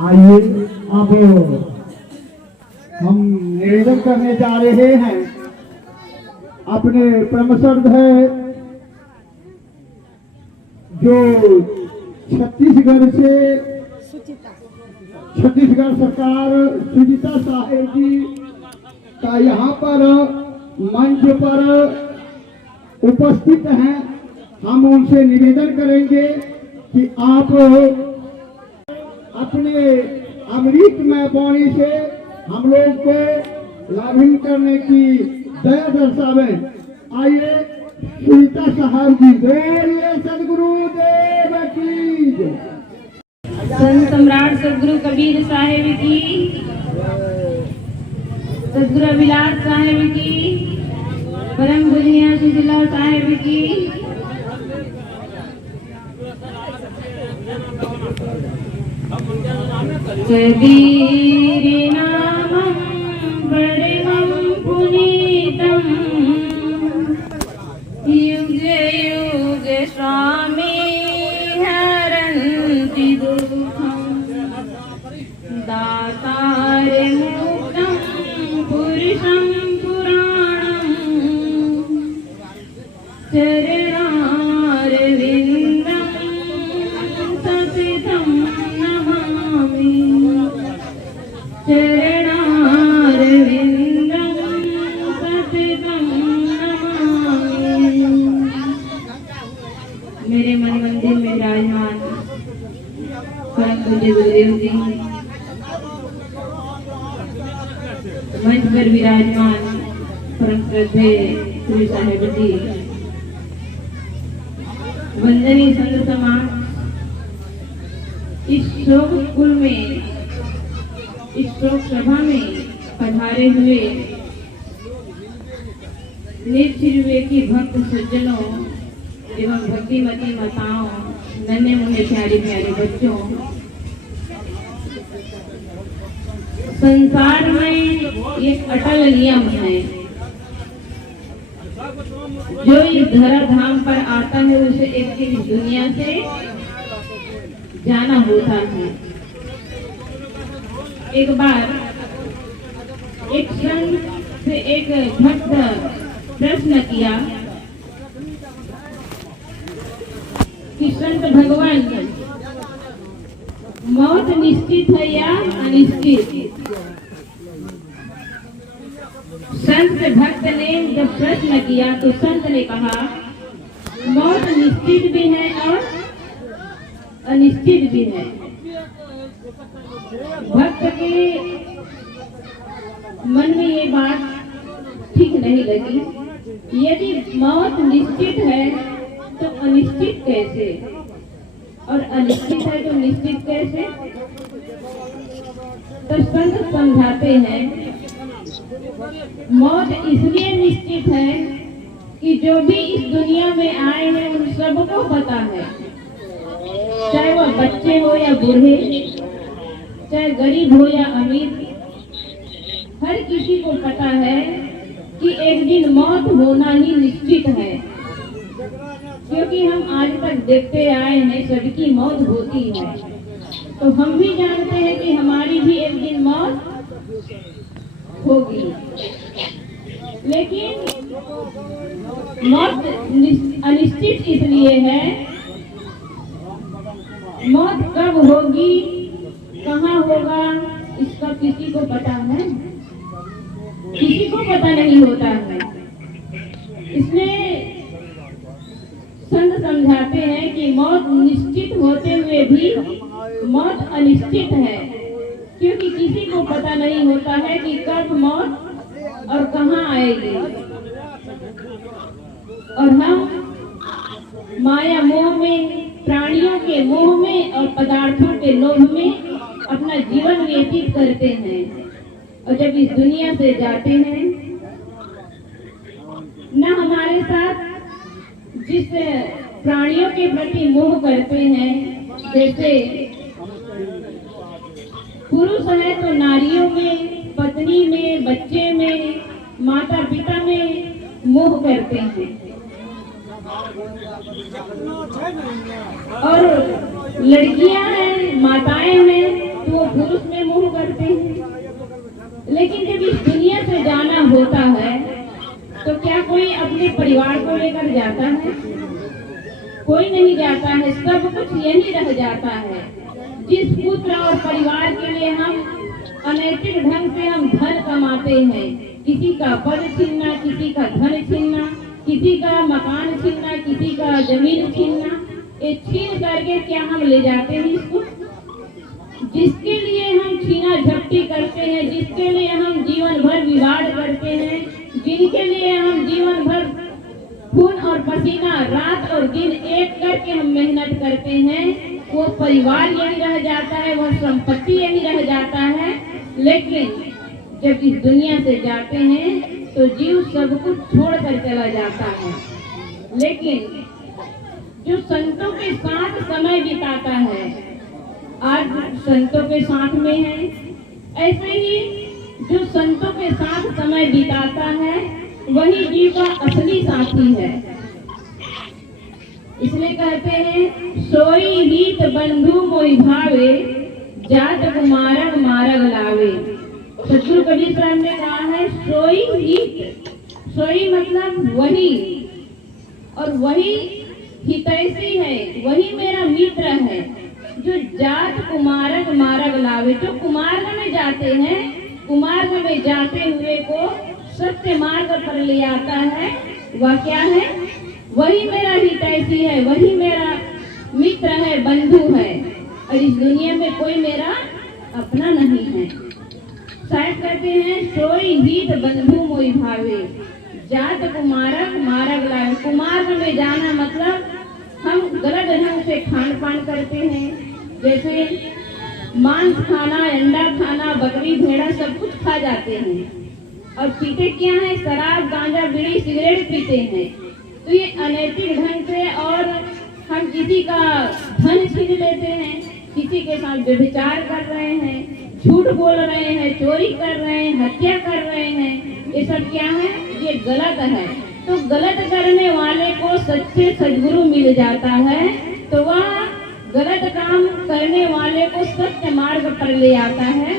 आइए अब हम निवेदन करने जा रहे हैं अपने परमसर्द है जो छत्तीसगढ़ से छत्तीसगढ़ सरकार सुचिता साहेब जी का यहाँ पर मंच पर उपस्थित हैं। हम उनसे निवेदन करेंगे कि आप अपने अमृतमय वाणी से हम लोग को लाभित करने की दया दर्शावे। आइए सुनीता साहब जी, बोलिए सदगुरु देव की जय। संत सम्राट सदगुरु कबीर साहेब की, सदगुरु अभिलाष साहेब की, परम पूजनीय सुशीला साहेब की, कबीर नामं परमं पुनीतं युगे युगे स्वामी हरन्ति दुःखं दातार मुक्तं पुरुषं पुराणं चरणारविन्दं सततं नमामि चरणारविन्दं सततं नमामि। मेरे मन मंदिर में विराजमान परम पूज्य गुरुदेव जी, मंच पर विराजमान परम श्रद्धेय श्री साहेब जी, वंदनीय संत समाज, इस शोक कुल में, इस शोक सभा में पधारे हुए निर्छिरुए की भक्त सज्जनों एवं भक्तिमती माताओं, नन्हे मुन्ने प्यारे प्यारे बच्चों, संसार में एक अटल नियम है, जो इस धरा धाम पर आता है उसे एक दिन इस दुनिया से जाना होता है। एक बार एक संत से एक भक्त प्रश्न किया कि संत भगवान, मौत निश्चित है या अनिश्चित? संत भक्त ने जब प्रश्न किया तो संत ने कहा, मौत निश्चित भी है और अनिश्चित भी है। भक्त के मन में ये बात ठीक नहीं लगी। यदि मौत निश्चित है तो अनिश्चित कैसे, और अनिश्चित है तो निश्चित कैसे? तो संत समझाते हैं, मौत इसलिए निश्चित है कि जो भी इस दुनिया में आए हैं उन सबको पता है, चाहे वो बच्चे हो या बूढ़े, चाहे गरीब हो या अमीर, हर किसी को पता है कि एक दिन मौत होना ही निश्चित है। क्योंकि हम आज तक देखते आए हैं सबकी मौत होती है, तो हम भी जानते हैं कि हमारी भी एक दिन मौत होगी। लेकिन मौत अनिश्चित इसलिए है, मौत कब होगी, कहाँ होगा, इसका किसी को पता है? किसी को पता नहीं होता है। इसमें संत समझाते हैं कि मौत निश्चित होते हुए भी मौत अनिश्चित है, क्योंकि किसी को पता नहीं होता है कि कब मौत और कहाँ आएगी। और हम माया मोह में, प्राणियों के मोह में और पदार्थों के लोभ में अपना जीवन व्यतीत करते हैं, और जब इस दुनिया से जाते हैं, न हमारे साथ जिस प्राणियों के प्रति मोह करते हैं, जैसे पुरुष है तो नारियों में, पत्नी में, बच्चे में, माता पिता में मोह करते हैं, और लड़कियां हैं, माताएं हैं, तो वो क्या कोई अपने परिवार को लेकर जाता है? कोई नहीं जाता है, सब कुछ यही रह जाता है। जिस पुत्र और परिवार के लिए हम अनैतिक ढंग से हम धन कमाते हैं, किसी का पद छीनना, किसी का धन छीनना, किसी का मकान छीनना, किसी का जमीन छीनना, ये छीन करके क्या हम ले जाते हैं इसको? जिसके लिए हम छीना झपटी करते हैं, जिसके लिए हम जीवन भर विवाद करते हैं, जिनके लिए हम जीवन भर खून और पसीना रात और दिन एक करके हम मेहनत करते हैं, वो परिवार यही रह जाता है, वह संपत्ति यही रह जाता है। लेकिन जब इस दुनिया से जाते हैं तो जीव सब कुछ छोड़कर चला जाता है। लेकिन जो संतों के साथ समय बिताता है, आज संतों के साथ में है, ऐसे ही जो संतों के साथ समय बिताता है वही जीव का असली साथी है। इसलिए कहते हैं सोई हित बंधु मोहि भावे, जात कुमारक मारग लावे। सतगुरु कबीर साहब ने कहा है सोई हित, सोई मतलब वही, और वही हितैषी है, वही मेरा मित्र है जो जात कुमारक मारग लावे। जो कुमार्ग में जाते हैं, कुमार्ग में जाते हुए को सत्य मार्ग पर ले आता है, वह क्या है? वही मेरा हितैषी है, वही मेरा मित्र है, बंधु है, और इस दुनिया में कोई मेरा अपना नहीं है। शायद कहते हैं सोई हित बंधु मोहि भावे, जात कुमारक मारग लावे। कुमार्ग में जाना मतलब हम गलत ढंग से खान पान करते हैं, जैसे मांस खाना, अंडा खाना, बकरी भेड़ा सब कुछ खा जाते हैं, और पीते क्या है? शराब, गांजा, बीड़ी, सिगरेट पीते हैं। तो ये अनैतिक ढंग से, और हम किसी का धन छीन लेते हैं, किसी के साथ व्यभिचार कर रहे हैं, झूठ बोल रहे हैं, चोरी कर रहे हैं, हत्या कर रहे हैं, ये सब क्या है? ये गलत है। तो गलत करने वाले को सच्चे सद्गुरु मिल जाता है, तो वह गलत काम करने वाले को सत्य मार्ग पर ले आता है।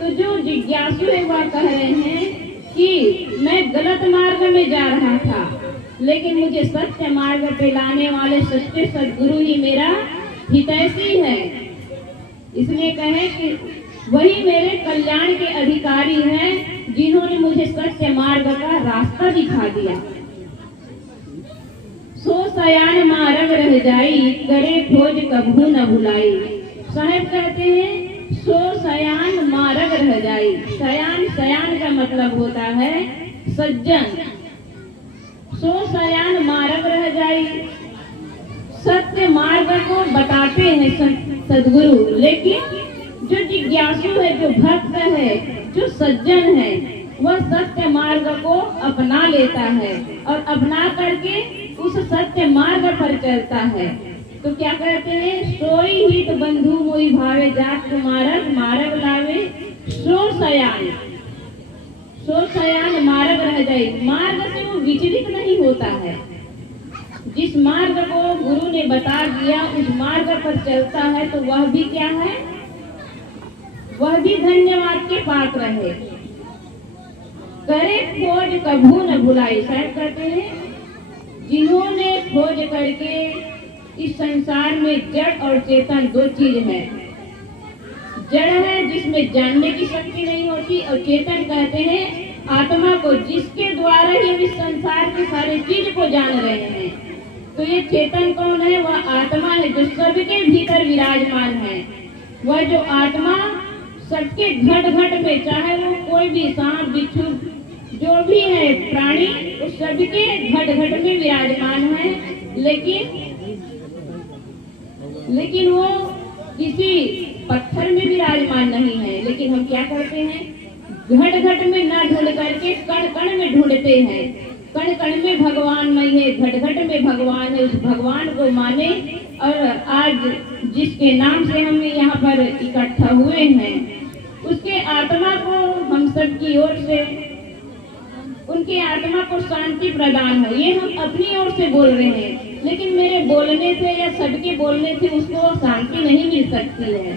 तो जो जिज्ञासु है वह कह रहे हैं कि मैं गलत मार्ग में जा रहा था, लेकिन मुझे सत्य मार्ग पे लाने वाले सच्चे सद्गुरु ही मेरा हितैषी है। इसलिए कहे कि वही मेरे कल्याण के अधिकारी हैं, जिन्होंने मुझे सत्य मार्ग का रास्ता दिखा दिया। सो सयान मार्ग रह जाई, करे खोज कभू न भुलाई। साहेब कहते हैं सो सयान मार्ग रह जाई। सयान, सयान का मतलब होता है सज्जन। सो सयान मार्ग रह जाई, सत्य मार्ग को बताते हैं सद्गुरु। लेकिन जो जिज्ञासु है, जो भक्त है, जो सज्जन है, वह सत्य मार्ग को अपना लेता है और अपना करके उस सत्य मार्ग पर चलता है। तो क्या कहते हैं? सोई हित बंधु मोहि भावे, जात कुमारक मार्ग लावे। सो सयान, सो सयान मार्ग रह जाए। मार्ग से वो विचलित नहीं होता है। जिस मार्ग को गुरु ने बता दिया उस मार्ग पर चलता है, तो वह भी क्या है? वह भी धन्यवाद के पात्र है। करे खोज कभू न भुलाई। शायद कहते हैं जिन्होंने खोज करके इस संसार में जड़ और चेतन दो चीज है। जड़ है जिसमें जानने की शक्ति नहीं होती, और चेतन कहते हैं आत्मा को, जिसके द्वारा ही हम इस संसार के सारे चीज को जान रहे हैं। तो ये चेतन कौन है? वह आत्मा है जो सबके भीतर विराजमान है। वह जो आत्मा सबके घट घट में, चाहे वो कोई भी सांप, बिच्छू, जो भी है प्राणी, वो सबके घट घट में विराजमान है। लेकिन वो किसी पत्थर में विराजमान नहीं है। लेकिन हम क्या करते हैं? घट घट में ना ढूंढ करके कण कण में ढूंढते हैं। कण कण में भगवान नहीं है, घट घट में भगवान है। उस भगवान को माने, और आज जिसके नाम से हम यहाँ पर इकट्ठा हुए हैं, उसके आत्मा को हम सब की ओर से, उनके आत्मा को शांति प्रदान हो। ये हम अपनी ओर से बोल रहे हैं, लेकिन मेरे बोलने से या सबके बोलने से उसको शांति नहीं मिल सकती है।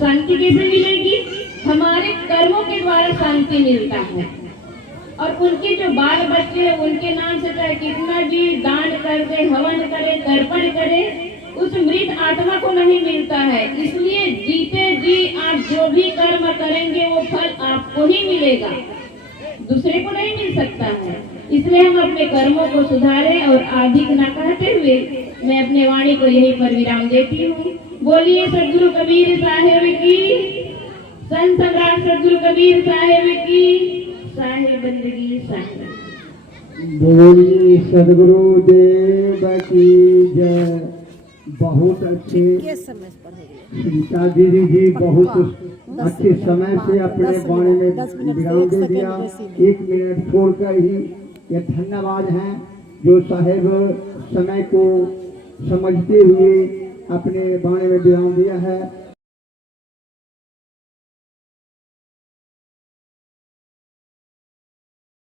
शांति कैसे मिलेगी? हमारे कर्मों के द्वारा शांति मिलता है। और उनके जो बाल बच्चे हैं उनके नाम से चाहे कितना भी दान कर दे, हवन करे, तर्पण करे, उस मृत आत्मा को नहीं मिलता है। इसलिए जीते जी आप जो भी कर्म करेंगे वो फल आपको ही मिलेगा, दूसरे को नहीं मिल सकता है। इसलिए हम अपने कर्मों को सुधारें और अधिक न कहते हुए मैं अपने वाणी को यहीं पर विराम देती हूँ। बोलिए सदगुरु कबीर साहेब की, संत सम्राट सदगुरु कबीर साहेब की, साहेब बंदगी साहेब। बोलिए सदगुरु देव की जय। बहुत अच्छे सीता दीदी जी बहुत अच्छे समय से अपने बारे में विराम दे दिया। 1 मिनट छोड़कर ही ये धन्यवाद हैं जो साहेब समय को समझते हुए अपने बारे में विराम दिया है।